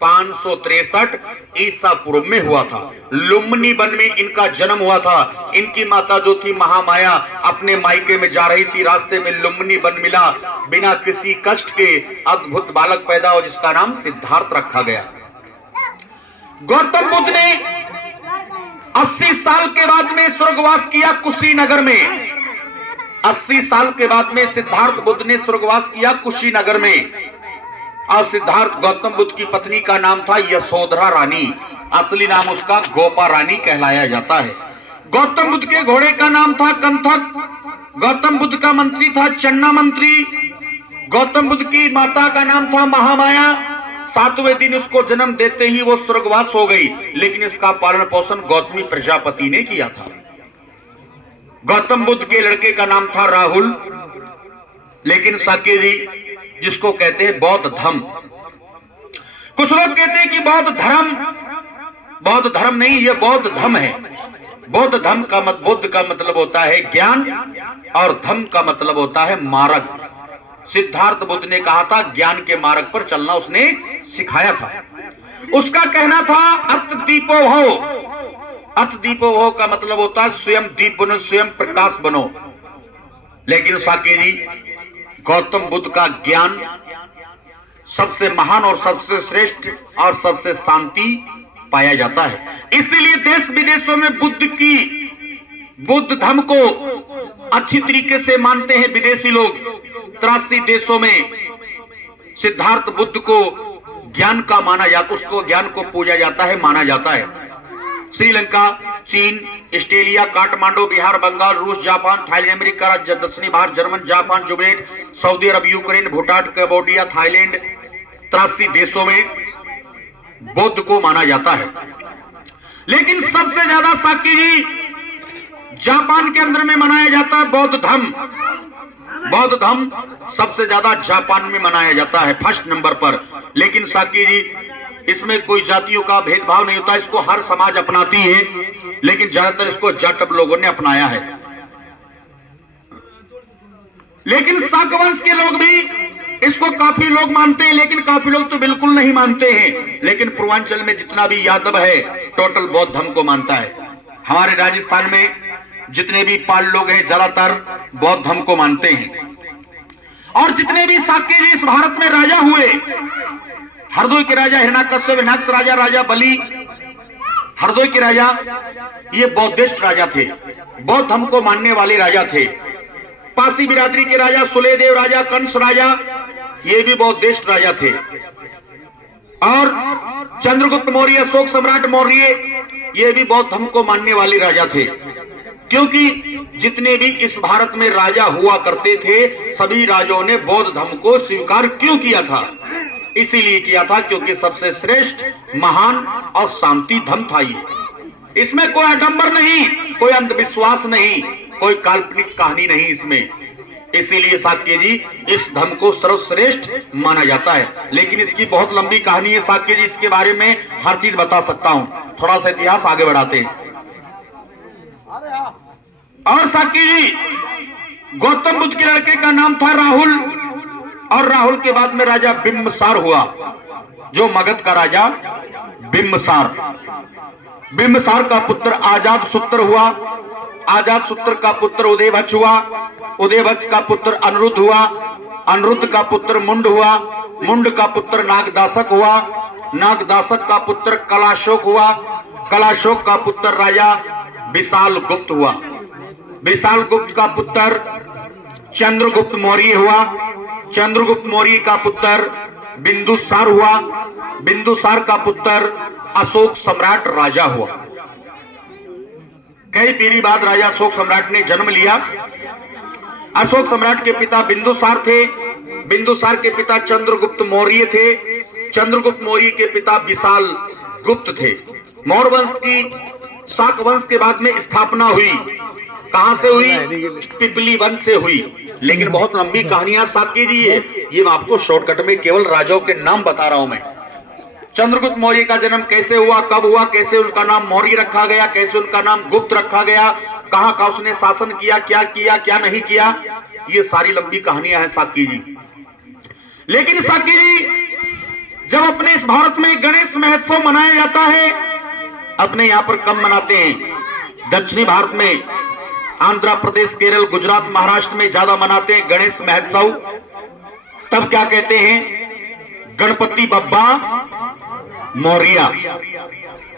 563 ईसा पूर्व में हुआ था। लुम्बिनी वन में इनका जन्म हुआ था। इनकी माता जो थी महामाया अपने मायके में जा रही थी, रास्ते में लुम्बिनी वन मिला। बिना किसी कष्ट के अद्भुत बालक पैदा हो जिसका नाम सिद्धार्थ रखा गया। गौतम बुद्ध ने 80 साल के बाद में स्वर्गवास किया कुशीनगर में। 80 साल के बाद में सिद्धार्थ बुद्ध ने स्वर्गवास किया कुशीनगर में। और सिद्धार्थ गौतम बुद्ध की पत्नी का नाम था यशोधरा रानी। असली नाम उसका गोपा रानी कहलाया जाता है। गौतम बुद्ध के घोड़े का नाम था कंथक। गौतम बुद्ध का मंत्री था चन्ना मंत्री। गौतम बुद्ध की माता का नाम था महामाया। 7वें दिन उसको जन्म देते ही वो स्वर्गवास हो गई, लेकिन इसका पालन पोषण गौतमी प्रजापति ने किया था। गौतम बुद्ध के लड़के का नाम था राहुल, लेकिन साके जी जिसको कहते हैं बौद्ध धर्म। कुछ लोग कहते हैं कि बौद्ध धर्म नहीं, ये बौद्ध धर्म है। बौद्ध धर्म का बुद्ध का मतलब होता है ज्ञान और धर्म का मतलब होता है मार्ग। सिद्धार्थ बुद्ध ने कहा था ज्ञान के मार्ग पर चलना उसने सिखाया था। उसका कहना था अत दीपो भव। अत दीपो भव का मतलब होता है स्वयं दीप बनो, स्वयं प्रकाश बनो। लेकिन साके जी गौतम बुद्ध का ज्ञान सबसे महान और सबसे श्रेष्ठ और सबसे शांति पाया जाता है। इसीलिए देश विदेशों में बुद्ध धर्म को अच्छी तरीके से मानते हैं विदेशी लोग। 83 देशों में सिद्धार्थ बुद्ध को ज्ञान का माना जाता, उसको ज्ञान को पूजा जाता है, माना जाता है। श्रीलंका, चीन, ऑस्ट्रेलिया, काठमांडू, बिहार, बंगाल, रूस, जापान, थाईलैंड, अमेरिका, दक्षिणी भारत, जर्मन, जापान, जुबेट, सऊदी अरब, यूक्रेन, भूटान, कंबोडिया, थाईलैंड, 83 देशों में बुद्ध को माना जाता है। लेकिन सबसे ज्यादा साकी जी जापान के अंदर में मनाया जाता है बौद्ध धर्म। बौद्ध धर्म सबसे ज्यादा जापान में मनाया जाता है, फर्स्ट नंबर पर। लेकिन साकी जी इसमें कोई जातियों का भेदभाव नहीं होता, इसको हर समाज अपनाती है, लेकिन ज्यादातर इसको जाटव लोगों ने अपनाया है। लेकिन शाक वंश के लोग भी इसको काफी लोग मानते हैं, लेकिन काफी लोग तो बिल्कुल नहीं मानते हैं। लेकिन पूर्वांचल में जितना भी यादव है टोटल बौद्ध धर्म को मानता है। हमारे राजस्थान में जितने भी पाल लोग हैं ज्यादातर बौद्ध धर्म को मानते हैं। और जितने भी साके जी इस भारत में राजा हुए, हरदोई के राजा हिरण्यकश्यप, विनाश राजा, राजा बलि, हरदोई के राजा, ये बौद्धिस्ट राजा थे, बौद्ध धर्म को मानने वाले राजा थे। पासी बिरादरी के राजा सुलेदेव राजा, कंस राजा, ये भी बौद्धिस्ट राजा थे। और चंद्रगुप्त मौर्य, अशोक सम्राट मौर्य, ये भी बौद्ध धर्म को मानने वाले राजा थे। क्योंकि जितने भी इस भारत में राजा हुआ करते थे सभी राजाओं ने बौद्ध धर्म को स्वीकार क्यों किया था? इसीलिए किया था क्योंकि सबसे श्रेष्ठ, महान और शांति धर्म था ये। इसमें कोई आडंबर नहीं, कोई अंधविश्वास नहीं, कोई काल्पनिक कहानी नहीं इसमें। इसीलिए साक्य जी इस धर्म को सर्वश्रेष्ठ माना जाता है। लेकिन इसकी बहुत लंबी कहानी है साक्य जी, इसके बारे में हर चीज बता सकता हूं। थोड़ा सा इतिहास आगे बढ़ाते हैं। और साक्य जी गौतम बुद्ध के लड़के का नाम था राहुल, और राहुल के बाद में राजा बिंबसार हुआ, जो मगध का राजा बिंबसार। बिंबसार का पुत्र अजातशत्रु हुआ, अजातशत्रु का पुत्र उदयभक्ष हुआ, उदयभक्ष का पुत्र अनिरुद्ध हुआ, अनिरुद्ध का पुत्र मुंड हुआ, मुंड का पुत्र नागदासक हुआ, नागदासक का पुत्र कलाशोक हुआ, कलाशोक का पुत्र राजा विशाल गुप्त हुआ, विशाल गुप्त का पुत्र चंद्रगुप्त मौर्य हुआ, चंद्रगुप्त मौर्य का पुत्र बिंदुसार हुआ, बिंदुसार का पुत्र अशोक सम्राट राजा हुआ। कई पीढ़ी बाद राजा अशोक सम्राट ने जन्म लिया। अशोक सम्राट के पिता बिंदुसार थे, बिंदुसार के पिता चंद्रगुप्त मौर्य थे, चंद्रगुप्त मौर्य के पिता विशाल गुप्त थे। मौर्य वंश की शाक वंश के बाद में स्थापना हुई। कहां से हुई? पिपली वंश से हुई। लेकिन बहुत लंबी कहानियां साक्य जी है, ये मैं आपको शॉर्टकट में केवल राजाओं के नाम बता रहा हूं मैं। चंद्रगुप्त मौर्य का जन्म कैसे हुआ, कब हुआ, कैसे उनका नाम मौर्य रखा गया, कैसे उनका नाम गुप्त रखा गया, कहां का उसने शासन किया, क्या नहीं किया, ये सारी लंबी कहानियां हैं साक्य जी। लेकिन साक्य जी जब अपने इस भारत में गणेश महोत्सव मनाया जाता है, अपने यहाँ पर कम मनाते हैं, दक्षिणी भारत में आंध्र प्रदेश, केरल, गुजरात, महाराष्ट्र में ज्यादा मनाते हैं गणेश महोत्सव। तब क्या कहते हैं? गणपति बप्पा मौर्या।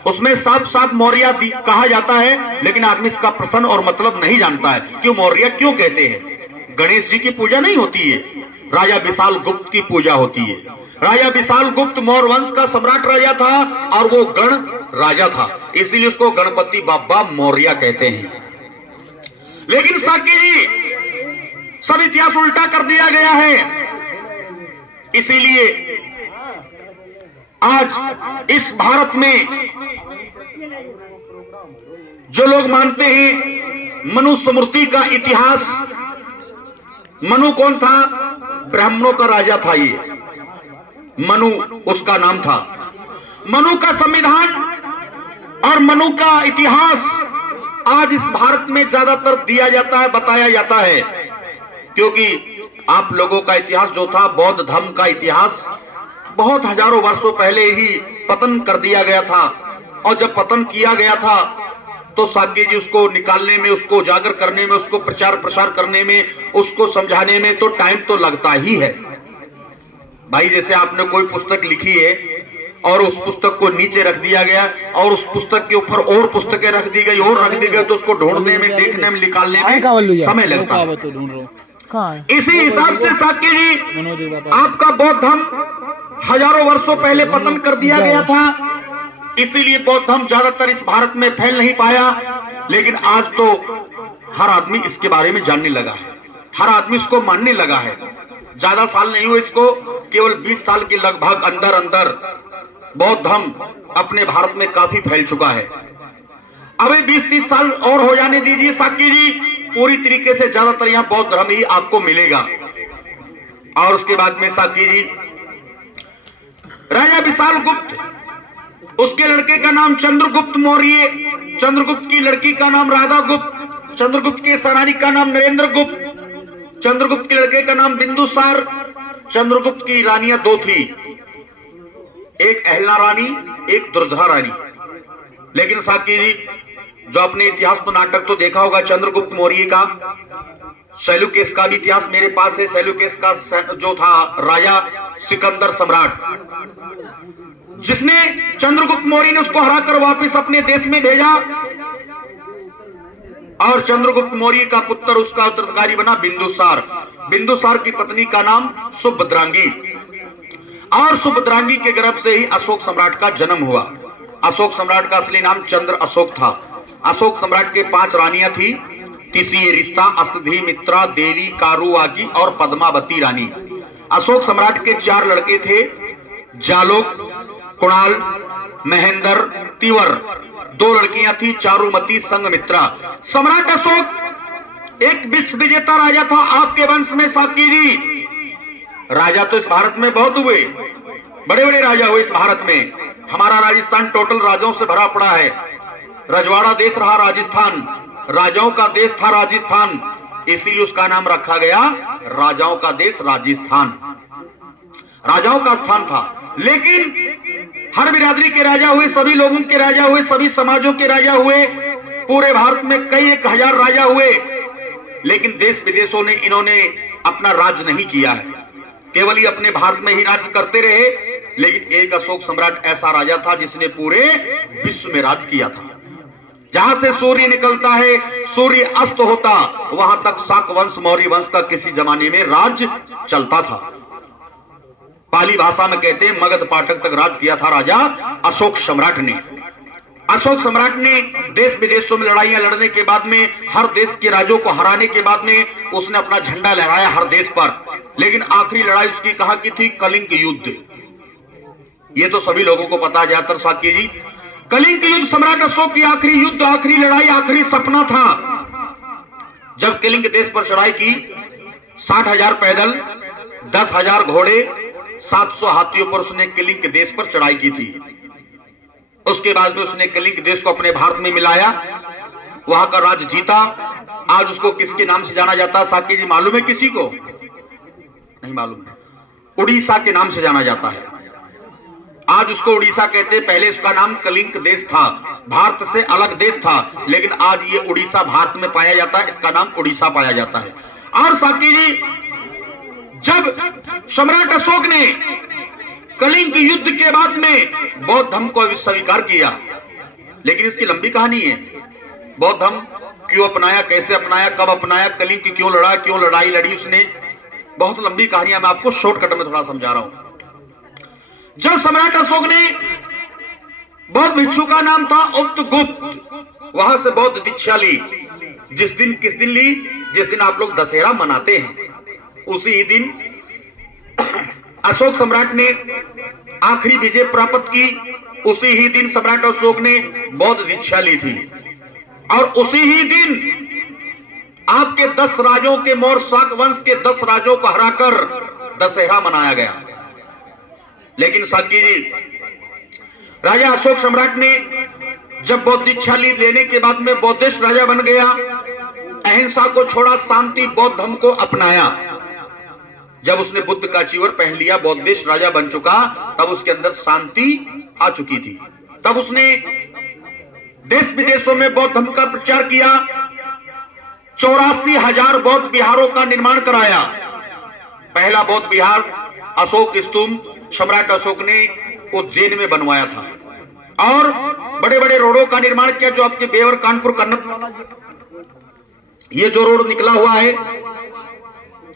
उसमें साफ साफ मौर्या कहा जाता है, लेकिन आदमी इसका प्रश्न और मतलब नहीं जानता है क्यों मौर्या क्यों कहते हैं। गणेश जी की पूजा नहीं होती है, राजा विशाल गुप्त की पूजा होती है। राजा विशाल गुप्त मौर्य वंश का सम्राट राजा था और वो गण राजा था, इसीलिए उसको गणपति बप्पा मौर्य कहते हैं। लेकिन साकी जी सब इतिहास उल्टा कर दिया गया है, इसीलिए आज इस भारत में जो लोग मानते हैं मनु स्मृति का इतिहास, मनु कौन था? ब्राह्मणों का राजा था ये, मनु उसका नाम था। मनु का संविधान और मनु का इतिहास आज इस भारत में ज्यादातर दिया जाता है, बताया जाता है, क्योंकि आप लोगों का इतिहास जो था, बौद्ध धर्म का इतिहास, बहुत हजारों वर्षों पहले ही पतन कर दिया गया था। और जब पतन किया गया था तो साकी जी उसको निकालने में, उसको उजागर करने में, उसको प्रचार प्रसार करने में, उसको समझाने में तो टाइम तो लगता ही है भाई। जैसे आपने कोई पुस्तक लिखी है और उस पुस्तक को नीचे रख दिया गया और उस पुस्तक के ऊपर और पुस्तकें रख दी गई और रख दी गई, तो उसको ढूंढने में, देखने में, निकालने में समय लगता है। इसी हिसाब से साकी जी आपका बौद्ध धर्म हजारों वर्षों पहले पतन कर दिया गया था, इसीलिए बौद्ध धर्म ज्यादातर इस भारत में फैल नहीं पाया। लेकिन आज तो हर आदमी इसके बारे में जानने लगा है, हर आदमी इसको मानने लगा है। ज्यादा साल नहीं हुए इसको, केवल 20 साल के लगभग अंदर अंदर बौद्ध धर्म अपने भारत में काफी फैल चुका है। अभी 20-30 साल और हो जाने दीजिए साकी जी, पूरी तरीके से ज्यादातर यहाँ बौद्ध धर्म ही आपको मिलेगा। और उसके बाद में साकी जी राजा विशाल गुप्त, उसके लड़के का नाम चंद्रगुप्त मौर्य, चंद्रगुप्त की लड़की का नाम राधा गुप्त, चंद्रगुप्त के सेनानी का नाम नरेंद्र गुप्त, चंद्रगुप्त के लड़के का नाम बिंदुसार। चंद्रगुप्त की रानियां दो थी, एक अहल्या रानी, एक दुर्धरा रानी। लेकिन साकी जी जो अपने इतिहास में नाटक तो देखा होगा चंद्रगुप्त मौर्य का, सेल्यूकेस का भी इतिहास मेरे पास है। सेल्यूकेस का जो था राजा सिकंदर सम्राट, जिसने चंद्रगुप्त मौर्य ने उसको हराकर वापस अपने देश में भेजा और चंद्रगुप्त मौर्य का पुत्र उसका उत्तराधिकारी बना बिंदुसार। बिंदुसार की पत्नी का नाम सुभद्रांगी, और सुभद्रांगी के गर्भ से ही अशोक सम्राट का जन्म हुआ। अशोक सम्राट का असली नाम चंद्र अशोक था। अशोक सम्राट के 5 रानियां थी, तिसी, रिश्ता, अष्टधी, मित्रा, देवी, कारुवागी और पद्मावती रानी। अशोक सम्राट के 4 लड़के थे, जालोक, कुणाल, महेंद्र, तिवर। 2 लड़कियां थी, चारुमती, संगमित्रा। सम्राट अशोक एक विश्व विजेता राजा था आपके वंश में साकी जी। राजा तो इस भारत में बहुत हुए, बड़े बड़े राजा हुए इस भारत में। हमारा राजस्थान टोटल राजाओं से भरा पड़ा है। रजवाड़ा देश रहा राजस्थान, राजाओं का देश था राजस्थान, इसीलिए उसका नाम रखा गया राजाओं का देश राजस्थान, राजाओं का स्थान था। लेकिन हर बिरादरी के राजा हुए, सभी लोगों के राजा हुए, सभी समाजों के राजा हुए। पूरे भारत में कई 1000 राजा हुए, लेकिन देश विदेशों ने इन्होंने अपना राज नहीं किया है, केवल ही अपने भारत में ही राज करते रहे। लेकिन एक अशोक सम्राट ऐसा राजा था जिसने पूरे विश्व में राज किया था। जहां से सूर्य निकलता है, सूर्य अस्त होता, वहां तक शाक वंश, मौर्य वंश का किसी जमाने में राज चलता था। पाली भाषा में कहते हैं मगध पाटक तक राज किया था राजा अशोक सम्राट ने। अशोक सम्राट ने देश विदेशों में लड़ाइयां लड़ने के बाद में, हर देश के राजों को हराने के बाद में उसने अपना झंडा लहराया हर देश पर। लेकिन आखिरी लड़ाई उसकी कहाँ की थी? कलिंग युद्ध। ये तो सभी लोगों को पता है ज्यादातर साकी जी। कलिंग युद्ध सम्राट अशोक की आखिरी युद्ध, आखिरी लड़ाई, आखिरी सपना था। जब कलिंग देश पर चढ़ाई की, 60,000 पैदल, 10,000 घोड़े, 700 हाथियों पर उसने कलिंग देश पर चढ़ाई की थी। उसके बाद में उसने कलिंग देश को अपने भारत में मिलाया, वहां का राज जीता। आज उसको किसके नाम से जाना जाता है साकी जी, मालूम है किसी को? नहीं मालूम है। उड़ीसा के नाम से जाना जाता है। आज उसको उड़ीसा कहते, पहले उसका नाम कलिंग देश था, भारत से अलग देश था, लेकिन आज ये उड़ीसा भारत में पाया जाता है, इसका नाम उड़ीसा पाया जाता है। और साकी जी, जब सम्राट अशोक ने कलिंग युद्ध के बाद में बौद्ध धर्म को स्वीकार किया, लेकिन इसकी लंबी कहानी है। बौद्ध धर्म क्यों अपनाया, कैसे अपनाया, कब अपनाया, कलिंग की क्यों लड़ा, क्यों लड़ाई लड़ी उसने, बहुत लंबी कहानी है। मैं आपको शॉर्टकट में थोड़ा समझा रहा हूं। जब सम्राट अशोक ने, बौद्ध भिक्षु का नाम था उपगुप्त, वहां से बौद्ध दीक्षा ली। जिस दिन, किस दिन ली? जिस दिन आप लोग दशहरा मनाते हैं, उसी ही दिन अशोक सम्राट ने आखिरी विजय प्राप्त की। उसी ही दिन सम्राट अशोक ने बौद्ध दीक्षा ली थी, और उसी ही दिन आपके 10 राजों के, मौर्य शाक वंश के 10 राजों को हराकर दशहरा मनाया गया। लेकिन साकी जी, राजा अशोक सम्राट ने जब बौद्ध दीक्षा लेने के बाद में बौद्धिस्ट राजा बन गया, अहिंसा को छोड़ा, शांति बौद्ध धर्म को अपनाया। जब उसने बुद्ध का चीवर पहन लिया, बौद्धिस्ट राजा बन चुका, तब उसके अंदर शांति आ चुकी थी। तब उसने देश विदेशों में बौद्ध धर्म का प्रचार किया, 84,000 बौद्ध विहारों का निर्माण कराया। पहला बौद्ध विहार अशोक स्तूप सम्राट अशोक ने उज्जैन में बनवाया था, और बड़े बड़े रोडों का निर्माण किया, जो आपके बेवर, कानपुर, कन्नौज, ये जो रोड निकला हुआ है,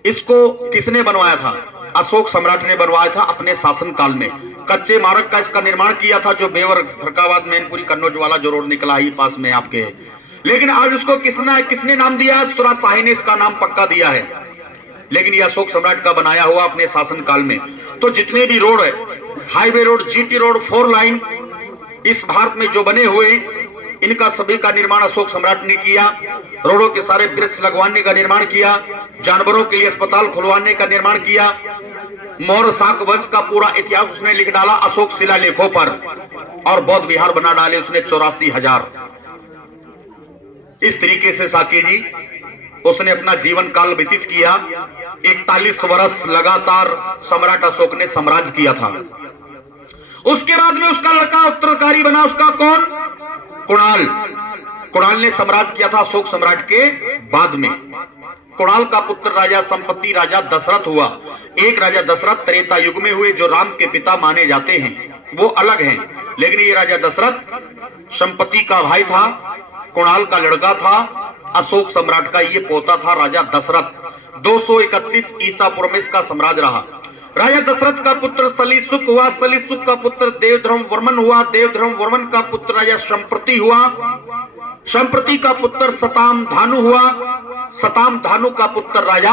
इसको किसने बनवाया था? अशोक सम्राट ने बनवाया था अपने शासनकाल में। कच्चे मार्ग का इसका निर्माण किया था, जो बेवर, फरकाबाद, मैनपुरी, कन्नौज वाला जो रोड निकला है पास में आपके। लेकिन आज उसको किसने नाम दिया? सुराशाही ने इसका नाम पक्का दिया है, लेकिन यह अशोक सम्राट का बनाया हुआ अपने शासनकाल में। तो जितने भी रोड है, highway road, GT road, 4 line इस भारत में जो बने हुए, इनका सभी का निर्माण अशोक सम्राट ने किया। रोडों के सारे वृक्ष लगवाने का निर्माण किया, जानवरों के लिए अस्पताल खुलवाने का निर्माण किया। मौर्य शाक वंश का पूरा इतिहास उसने लिख डाला अशोक शिलालेखों पर, और बौद्ध विहार बना डाले उसने 84,000। इस तरीके से साकी जी, उसने अपना जीवन काल व्यतीत किया। 41 वर्ष लगातार सम्राट अशोक ने साम्राज्य किया था। उसके बाद में उसका लड़का उत्तराधिकारी बना, उसका कौन? कुणाल। कुणाल ने साम्राज्य किया था अशोक सम्राट के बाद में। कुणाल का पुत्र राजा संपत्ति राजा दशरथ हुआ। एक राजा दशरथ त्रेता युग में हुए, जो राम के पिता माने जाते हैं, वो अलग हैं। लेकिन ये राजा दशरथ संपत्ति का भाई था, कुणाल का लड़का था, अशोक सम्राट का ये पोता था राजा दशरथ। 231 ईसा पूर्व में इसका साम्राज्य रहा। राजा दशरथ का पुत्र सलीसुक हुआ, सलीसुक का पुत्र देवधर्म वर्मन हुआ, देवधर्म वर्मन का पुत्र राजा संप्रति हुआ, संप्रति का पुत्र सताम धानु हुआ, सताम धानु का पुत्र राजा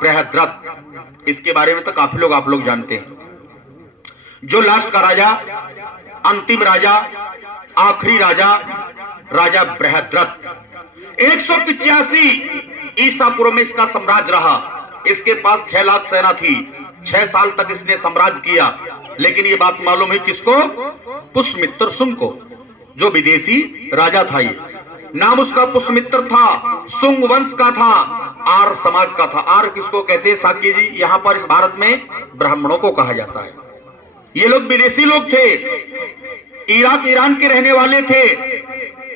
बृहद्रथ। इसके बारे में तो काफी लोग आप लोग जानते हैं। जो लास्ट का राजा, अंतिम राजा, आखिरी राजा, राजा बृहद्रथ। 185 ईसा पूर्व में इसका साम्राज्य रहा। इसके पास 6 लाख सेना थी। 6 साल तक इसने साम्राज्य किया। लेकिन ये बात मालूम है किसको? पुष्यमित्र सुंग को, जो विदेशी राजा था। ये नाम उसका पुष्यमित्र था, सुंग वंश का था, आर्य समाज का था। आर्य किसको कहते हैं साकी जी? यहाँ पर इस भारत में ब्राह्मणों को कहा जाता है। ये लोग विदेशी लोग थे, इराक ईरान के रहने वाले थे,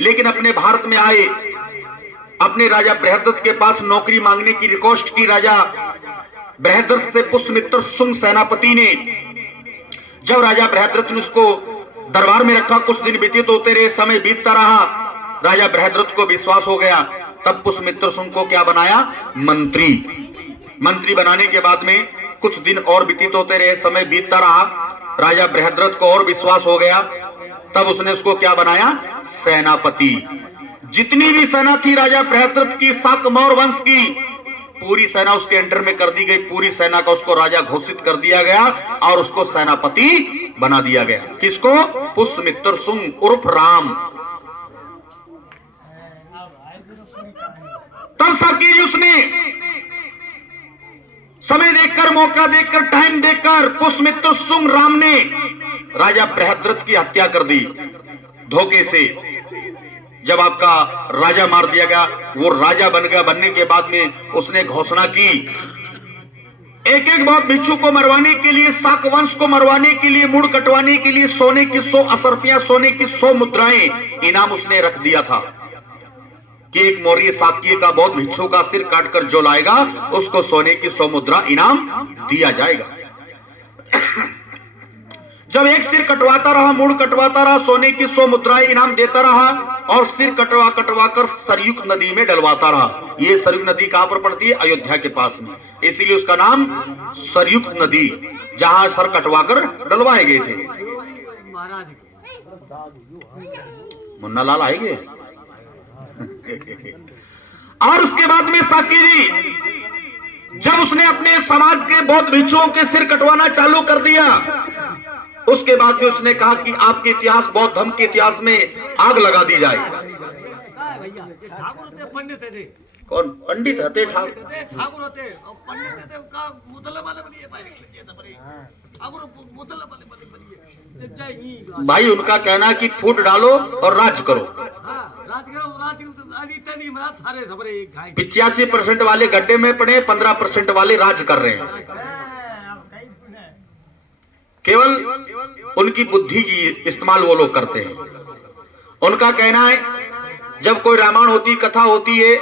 लेकिन अपने भारत में आए। अपने राजा बृहद्रथ के पास नौकरी मांगने की रिक्वेस्ट की राजा बृहद्रथ से पुष्यमित्र सुंग सेनापति ने। जब राजा बृहद्रथ ने उसको दरबार में रखा, कुछ दिन व्यतीत होते रहे, समय बीतता रहा, राजा बृहद्रथ को विश्वास हो गया। तब पुष्यमित्र सुंग को क्या बनाया? मंत्री। मंत्री बनाने के बाद में कुछ दिन और व्यतीत होते रहे, समय बीतता रहा, राजा बृहद्रथ को और विश्वास हो गया। तब उसने उसको क्या बनाया? सेनापति। जितनी भी सेना थी राजा बृहद्रथ की, शाक मौर्य वंश की, पूरी सेना उसके अंडर में कर दी गई। पूरी सेना का उसको राजा घोषित कर दिया गया और उसको सेनापति बना दिया गया। किसको? पुष्यमित्र सुंग उर्फ राम। तब साकी जी उसने समय देखकर, मौका देखकर, टाइम देखकर पुष्यमित्र सुंग राम ने राजा बृहद्रथ की हत्या कर दी धोखे से। जब आपका राजा मार दिया गया, वो राजा बन गया। बनने के बाद में उसने घोषणा की एक एक बौद्ध भिक्षु को मरवाने के लिए, शाक वंश को मरवाने के लिए, मुड़ कटवाने के लिए सोने की 100 असरफियां, सोने की 100 मुद्राएं इनाम उसने रख दिया था कि एक मौर्य शाक्य का बौद्ध भिक्षु का सिर काटकर जो लाएगा उसको सोने की 100 मुद्रा इनाम दिया जाएगा। जब एक सिर कटवाता रहा, मुड़ कटवाता रहा, सोने की 100 मुद्राएं इनाम देता रहा और सिर कटवा कटवा कर सरयुग नदी में डलवाता रहा। ये सरयुग नदी कहां पर पड़ती है? अयोध्या के पास में, इसीलिए उसका नाम सरयुग नदी, जहां सर कटवाकर डलवाए गए थे। मुन्ना लाल आएंगे। और उसके बाद में साकी जी जब उसने अपने समाज के बौद्ध भिक्षुओं के सिर कटवाना चालू कर दिया, उसके बाद में उसने कहा कि आपके इतिहास, बौद्ध धर्म के इतिहास में आग लगा दी जाए। कौन पंडित थे? ठाकुर होते, पंडित थे, उनका मुतलब वाले बनिए भाई। उनका कहना कि फूट डालो और राज करो। 85% वाले गड्ढे में पड़े, 15% वाले राज कर रहे हैं। केवल उनकी बुद्धि की इस्तेमाल वो लोग करते हैं। उनका कहना है जब कोई रामायण होती, कथा होती है,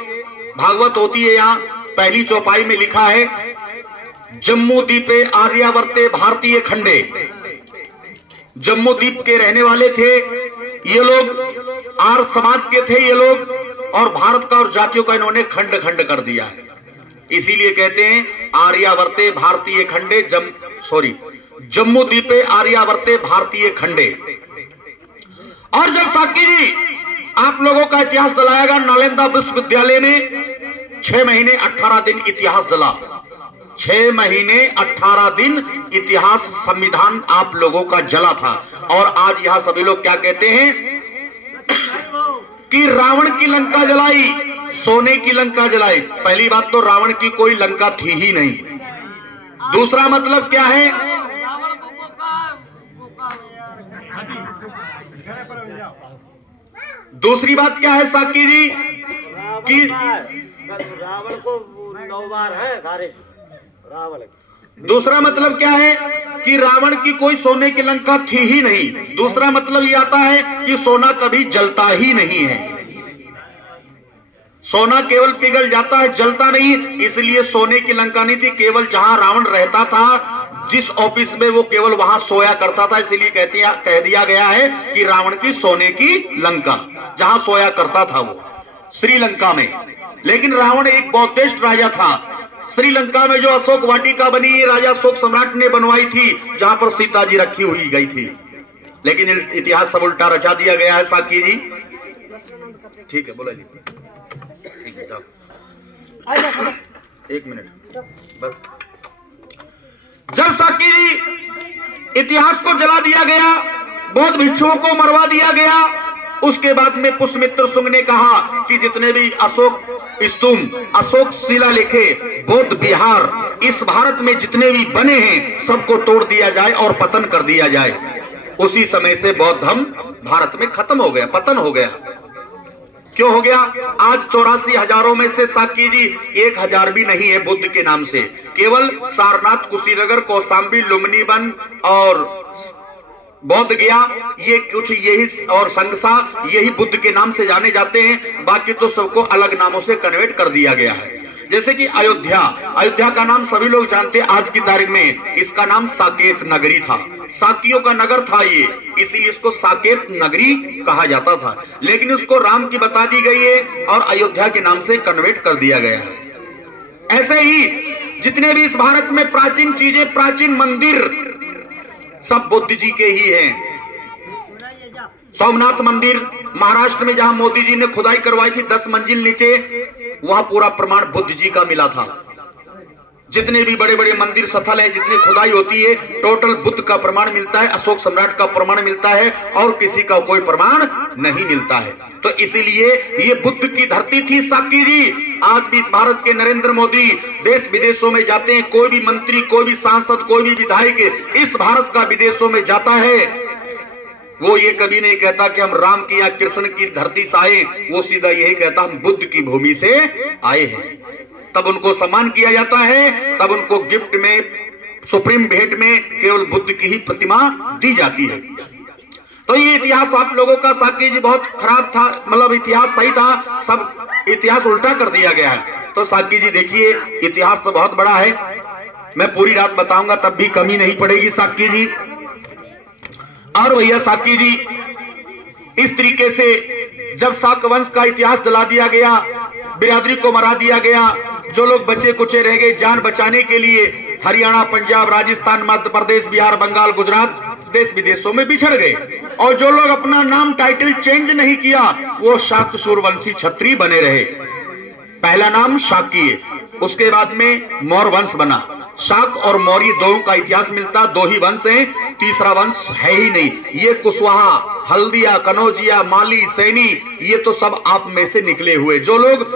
भागवत होती है, यहाँ पहली चौपाई में लिखा है जम्मू द्वीपे आर्यावर्ते भारतीय खंडे। जम्मू द्वीप के रहने वाले थे ये लोग, आर्य समाज के थे ये लोग, और भारत का और जातियों का इन्होंने खंड खंड कर दिया है। इसीलिए कहते हैं आर्यावर्ते भारतीय खंडे, जम्मू द्वीपे आर्यावर्ते भारतीय खंडे। और जब साकी जी आप लोगों का इतिहास जलाएगा, नालंदा विश्वविद्यालय में 6 महीने 18 दिन इतिहास जला। 6 महीने 18 दिन इतिहास, संविधान आप लोगों का जला था। और आज यहां सभी लोग क्या कहते हैं कि रावण की लंका जलाई, सोने की लंका जलाई। पहली बात तो रावण की कोई लंका थी ही नहीं। दूसरा मतलब क्या है? दूसरी बात क्या है साकी जी कि रावण को 9 बार है रावण। दूसरा मतलब क्या है कि रावण की कोई सोने की लंका थी ही नहीं। दूसरा मतलब ये आता है कि सोना कभी जलता ही नहीं है। सोना केवल पिघल जाता है, जलता नहीं। इसलिए सोने की लंका नहीं थी। केवल जहां रावण रहता था, जिस ऑफिस में वो केवल वहां सोया करता था, इसलिए कह दिया गया है कि रावण की सोने की लंका, जहां सोया करता था वो श्रीलंका में। लेकिन रावण एक बौद्धिस्ट राजा था। श्रीलंका में जो अशोक वाटिका बनी, राजा अशोक सम्राट ने बनवाई थी, जहां पर सीता जी रखी हुई गई थी। लेकिन इतिहास सब उल्टा रचा दिया गया है साकी जी। ठीक है, बोला जी। ठीक है, जाओ 1 मिनट बस। जब साकी जी इतिहास को जला दिया गया, बौद्ध भिक्षुओं को मरवा दिया गया, उसके बाद में पुष्यमित्र शुंग ने कहा कि जितने भी अशोक स्तूप, अशोक शिला लिखे बौद्ध विहार इस भारत में जितने भी बने हैं सबको तोड़ दिया जाए और पतन कर दिया जाए। उसी समय से बौद्ध धर्म भारत में खत्म हो गया, पतन हो गया। क्यों हो गया? आज 84,000 में से साकी जी 1,000 भी नहीं है बुद्ध के नाम से। केवल सारनाथ, कुशीनगर, कौशाम्बी, लुम्बिनी और बौद्ध गया, ये कुछ यही, और संगसा, यही बुद्ध के नाम से जाने जाते हैं। बाकी तो सबको अलग नामों से कन्वर्ट कर दिया गया है। जैसे कि अयोध्या, अयोध्या का नाम सभी लोग जानते हैं आज की तारीख में। इसका नाम साकेत नगरी था, साकियों का नगर था ये, इसीलिए इसको साकेत नगरी कहा जाता था। लेकिन उसको राम की बता दी गई है और अयोध्या के नाम से कन्वर्ट कर दिया गया है। ऐसे ही जितने भी इस भारत में प्राचीन चीजें, प्राचीन मंदिर सब बुद्ध जी के ही हैं। सोमनाथ मंदिर महाराष्ट्र में जहां मोदी जी ने खुदाई करवाई थी 10 मंजिल नीचे, वहां पूरा प्रमाण बुद्ध जी का मिला था। जितने भी बड़े बड़े मंदिर स्थल है, जितनी खुदाई होती है, टोटल बुद्ध का प्रमाण मिलता है, अशोक सम्राट का प्रमाण मिलता है, और किसी का कोई प्रमाण नहीं मिलता है। तो इसीलिए ये बुद्ध की धरती थी साकी जी। आज भी इस भारत के नरेंद्र मोदी देश विदेशों में जाते हैं, कोई भी मंत्री, कोई भी सांसद, कोई भी विधायक इस भारत का विदेशों में जाता है, वो ये कभी नहीं कहता कि हम राम की या कृष्ण की धरती से आए। वो सीधा यही कहता हम बुद्ध की भूमि से आए हैं। तब उनको सम्मान किया जाता है, तब उनको गिफ्ट में, सुप्रीम भेंट में केवल बुद्ध की ही प्रतिमा दी जाती है। तो ये इतिहास आप लोगों का साकी जी बहुत खराब था, मतलब इतिहास सही था, सब इतिहास उल्टा कर दिया गया है। तो साकी जी देखिए, इतिहास तो बहुत बड़ा है, मैं पूरी रात बताऊंगा तब भी कमी नहीं पड़ेगी साकी जी। और भैया साकी जी, इस तरीके से जब शाक वंश का इतिहास जला दिया गया, बिरादरी को मरा दिया गया, जो लोग बचे कुचे रह गए, जान बचाने के लिए हरियाणा, पंजाब, राजस्थान, मध्य प्रदेश, बिहार, बंगाल, गुजरात, देश विदेशों में बिछड़ गए। और जो लोग अपना नाम टाइटल चेंज नहीं किया, वो शाक सूर्यवंशी क्षत्रिय बने रहे। पहला नाम शाक्य, उसके बाद में मौर्य वंश बना। शाक और मौर्य दोनों का इतिहास मिलता, दो ही वंश हैं, तीसरा वंश है ही नहीं। ये कुशवाहा, हल्दिया, कनौजिया, माली, सैनी, ये तो सब आप में से निकले हुए। जो लोग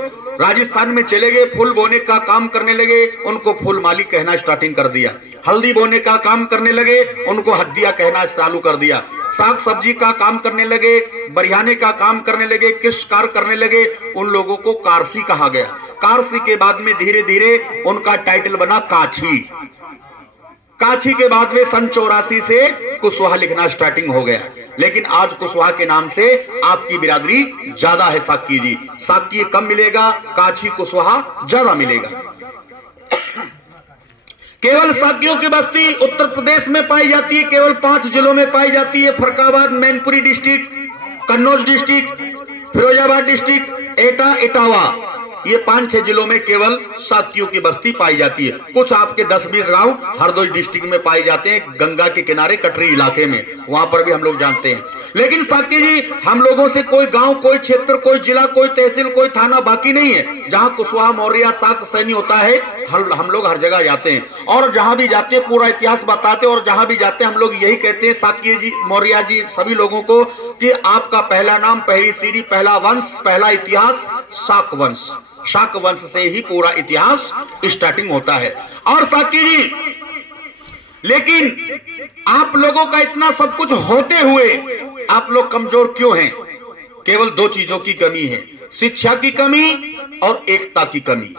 राजस्थान में चले गए, फूल बोने का काम करने लगे, उनको फूल माली कहना स्टार्टिंग कर दिया। हल्दी बोने का काम करने लगे, उनको हद्दिया कहना चालू कर दिया। साग सब्जी का काम करने लगे, बरियाने का काम करने लगे, कृषिकार करने लगे, उन लोगों को कारसी कहा गया। कारसी के बाद में धीरे धीरे उनका टाइटल बना काछी। काछी के बाद में सन 84 से कुशवाहा लिखना स्टार्टिंग हो गया। लेकिन आज कुशवाहा के नाम से आपकी बिरादरी ज्यादा है साकी जी। साकी कम मिलेगा, काछी कुशवाहा ज्यादा मिलेगा। केवल साकियों की बस्ती उत्तर प्रदेश में पाई जाती है, केवल 5 जिलों में पाई जाती है। Farrukhabad, Mainpuri district, Kannauj district, Firozabad district, Etah, Etawah, ये 5-6 जिलों में केवल साकियों की बस्ती पाई जाती है। कुछ आपके 10-20 गांव हरदोई डिस्ट्रिक्ट में पाए जाते हैं, गंगा के किनारे कटरी इलाके में, वहां पर भी हम लोग जानते हैं। लेकिन साकी जी, हम लोगों से कोई गांव, कोई क्षेत्र, कोई जिला, कोई तहसील, कोई थाना बाकी नहीं है जहां कुशवाहा, मौर्य, शाक, सैनी होता है। हम लोग हर जगह जाते हैं और जहां भी जाते हैं पूरा इतिहास बताते हैं। और जहां भी जाते हैं हम लोग यही कहते हैं साकी जी, मौर्य जी, सभी लोगों को कि आपका पहला नाम, पहली सीढ़ी, पहला वंश, पहला इतिहास शाक वंश। शाक वंश से ही पूरा इतिहास स्टार्टिंग होता है। और साकी जी, लेकिन आप लोगों का इतना सब कुछ होते हुए आप लोग कमजोर क्यों हैं? केवल 2 चीजों की कमी है, शिक्षा की कमी और एकता की कमी।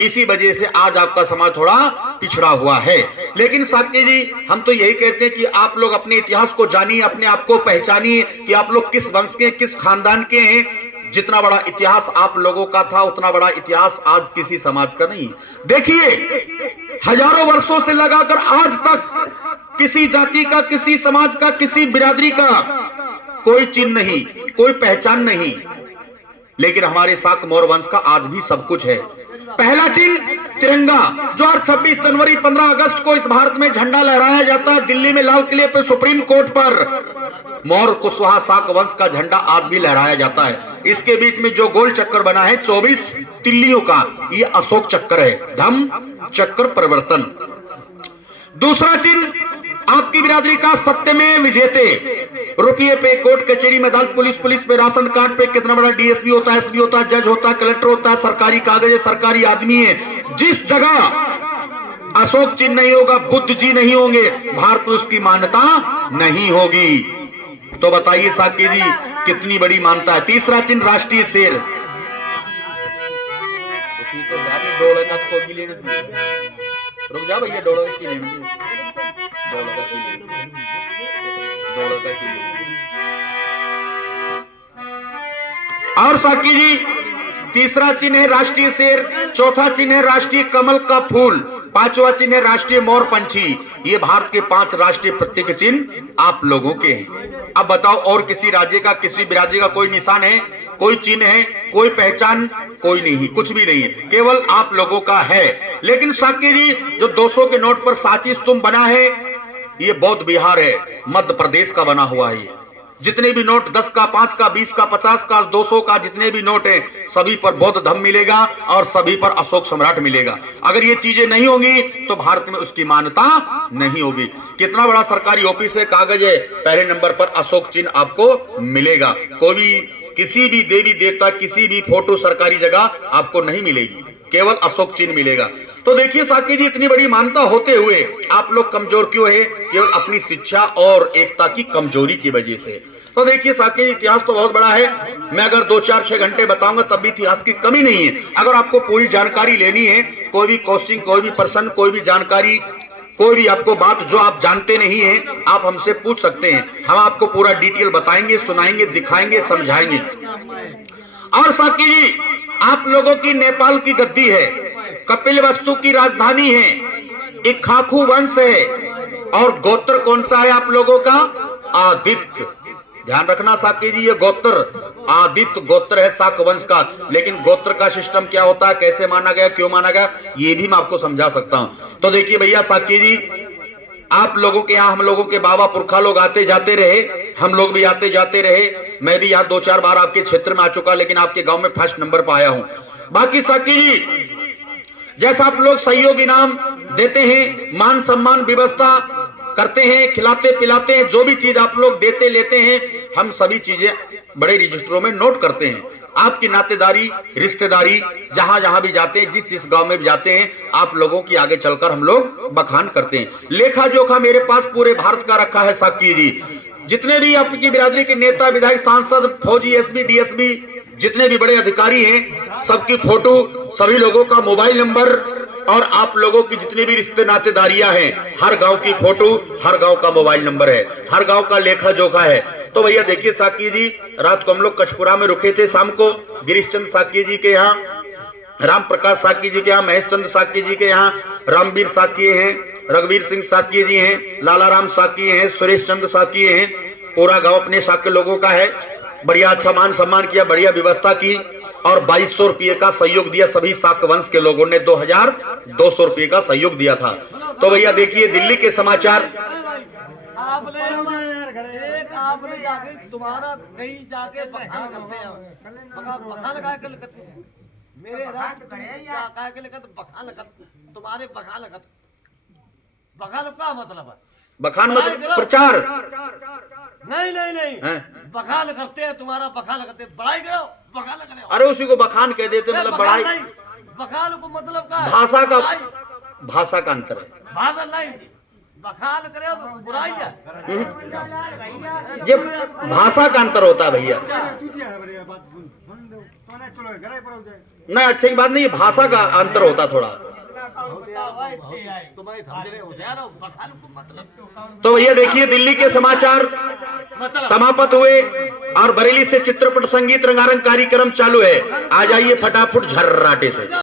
इसी वजह से आज आपका समाज थोड़ा पिछड़ा हुआ है। लेकिन साकी जी, हम तो यही कहते हैं कि आप लोग अपने इतिहास को जानिए, अपने आप को पहचानिए कि आप लोग किस वंश के, किस खानदान के हैं। जितना बड़ा इतिहास आप लोगों का था, उतना बड़ा इतिहास आज किसी समाज का नहीं। देखिए, हजारों वर्षों से लगाकर आज तक किसी जाति का, किसी समाज का, किसी बिरादरी का कोई चिन्ह नहीं, कोई पहचान नहीं। लेकिन हमारे शाक मौर्य वंश का आज भी सब कुछ है। पहला चिन्ह तिरंगा, जो हर 26 जनवरी, 15 अगस्त को इस भारत में झंडा लहराया जाता है। दिल्ली में लाल किले पर, सुप्रीम कोर्ट पर मौर्य, कुशवाहा, शाक वंश का झंडा आज भी लहराया जाता है। इसके बीच में जो गोल चक्कर बना है 24 तिल्लियों का, ये अशोक चक्कर है, धम्म चक्र परिवर्तन। दूसरा चिन्ह आपकी बिरादरी का सत्य में विजेते, रुपये पे, कोर्ट कचहरी में, अदालत, पुलिस पे, राशन कार्ड पे कितना बड़ा डीएसपी होता है, एसपी होता है, जज होता है, कलेक्टर होता है, सरकारी कागज है, सरकारी आदमी है। जिस जगह अशोक चिन्ह नहीं होगा, बुद्ध जी नहीं होंगे, भारत में उसकी मान्यता नहीं होगी। तो बताइए साकी जी, कितनी बड़ी मान्यता है। तीसरा चिन्ह राष्ट्रीय शेर, रुक जा भैया, डोड़ो की लेने और साकी जी, तीसरा चिन्ह है राष्ट्रीय शेर, चौथा चिन्ह है राष्ट्रीय कमल का फूल, पांचवा चिन्ह है राष्ट्रीय मोर पंछी। ये भारत के 5 राष्ट्रीय प्रतीक चिन्ह आप लोगों के हैं। अब बताओ, और किसी राज्य का, किसी बिरादरी का कोई निशान है, कोई चिन्ह है, कोई पहचान? कोई नहीं, कुछ भी नहीं है, केवल आप लोगों का है। लेकिन साकी जी, जो 200 के नोट पर सांची स्तंभ बना है, ये बौद्ध विहार है, मध्य प्रदेश का बना हुआ है। जितने भी नोट 10 का, 5 का, 20 का, 50 का, 200 का, जितने भी नोट हैं, सभी पर बौद्ध धम्म मिलेगा और सभी पर अशोक सम्राट मिलेगा। अगर ये चीजें नहीं होंगी तो भारत में उसकी मान्यता नहीं होगी। कितना बड़ा सरकारी ऑफिस है, कागज है, पहले नंबर पर अशोक चिन्ह आपको मिलेगा। कोई भी, किसी भी देवी देवता, किसी भी फोटो सरकारी जगह आपको नहीं मिलेगी, केवल अशोक चिन्ह मिलेगा। तो देखिए साकी जी, इतनी बड़ी मान्यता होते हुए आप लोग कमजोर क्यों है? केवल अपनी शिक्षा और एकता की कमजोरी की वजह से। तो देखिए साकी इतिहास तो बहुत बड़ा है। मैं अगर 2-4-6 घंटे बताऊंगा तब भी इतिहास की कमी नहीं है। अगर आपको पूरी जानकारी लेनी है, कोई भी क्वेश्चन, कोई भी प्रश्न, कोई भी जानकारी, कोई भी आपको बात जो आप जानते नहीं है, आप हमसे पूछ सकते हैं। हम आपको पूरा डिटेल बताएंगे, सुनाएंगे, दिखाएंगे, समझाएंगे। और साकी जी, आप लोगों की नेपाल की गद्दी है, कपिलवस्तु की राजधानी है, इक्ष्वाकु वंश है, और गोत्र कौन सा है आप लोगों का? आदित्य। ध्यान रखना साकी जी, ये गोत्र आदित्य गोत्र है शाक वंश का। लेकिन गोत्र का सिस्टम क्या होता है, कैसे माना गया, क्यों माना गया, ये भी मैं आपको समझा सकता हूं। तो देखिए भैया साकी जी, आप लोगों के यहाँ हम लोगों के बाबा पुरखा लोग आते जाते रहे, हम लोग भी आते जाते रहे। मैं भी यहाँ 2-4 बार आपके क्षेत्र में आ चुका, लेकिन आपके गांव में फर्स्ट नंबर पर आया हूं। बाकी साकी जी, जैसा आप लोग सहयोग इनाम देते हैं, मान सम्मान व्यवस्था करते हैं, खिलाते पिलाते हैं, जो भी चीज आप लोग देते लेते हैं, हम सभी चीजें बड़े रजिस्टरों में नोट करते हैं। आपकी नातेदारी, रिश्तेदारी, जहां जहां भी जाते हैं, जिस जिस गांव में भी जाते हैं, आप लोगों की आगे चलकर हम लोग बखान करते हैं। लेखा जोखा मेरे पास पूरे भारत का रखा है साकी जी। जितने भी आपकी बिरादरी के नेता, विधायक, सांसद, फौजी, एसपी, डीएसपी, जितने भी बड़े अधिकारी हैं, सबकी फोटो, सभी लोगों का मोबाइल नंबर, और आप लोगों की जितनी भी रिश्ते नातेदारियां हैं, हर गांव की फोटो, हर गांव का मोबाइल नंबर है, हर गांव का लेखा जोखा है। तो भैया देखिए साकी जी, रात को हम लोग कचपुरा में रुके थे, शाम को गिरीश चंद्र साकी जी के यहाँ, राम प्रकाश साकी जी के यहाँ, महेश चंद्र साकी जी के यहाँ, रामवीर साकी हैं, रघुवीर सिंह साकी जी हैं, लाला राम साकी हैं, सुरेश चंद्र साकी हैं। पूरा गांव अपने साके लोगों का है। बढ़िया अच्छा मान सम्मान किया, बढ़िया व्यवस्था की, और 2200 रुपये का सहयोग दिया। सभी शाक वंश के लोगों ने 2200 रुपये का सहयोग दिया था। तो भैया देखिए दिल्ली के समाचार। आपने जाके तुम्हारा कहीं जाके बखान करते हैं, बखान का मेरे बखान कर, तुम्हारे बखान कर, बखान का मतलब है बखान मतलब प्रचार नहीं नहीं नहीं, बखान करते हैं, तुम्हारा बखान करते, बड़ाई करो, बखान करें। अरे उसी को बखान कह देते, मतलब बड़ाई। बखान को मतलब का भाषा का अंतर है, भाषा नहीं। बखान करे तो बुराई है, ये भाषा का अंतर होता है भैया। नहीं अच्छे की बात नहीं, भाषा का अंतर होता थोड़ा। तो भैया देखिए दिल्ली के समाचार समाप्त हुए, और बरेली से चित्रपट संगीत रंगारंग कार्यक्रम चालू है। आ जाइए फटाफट झर्राटे से।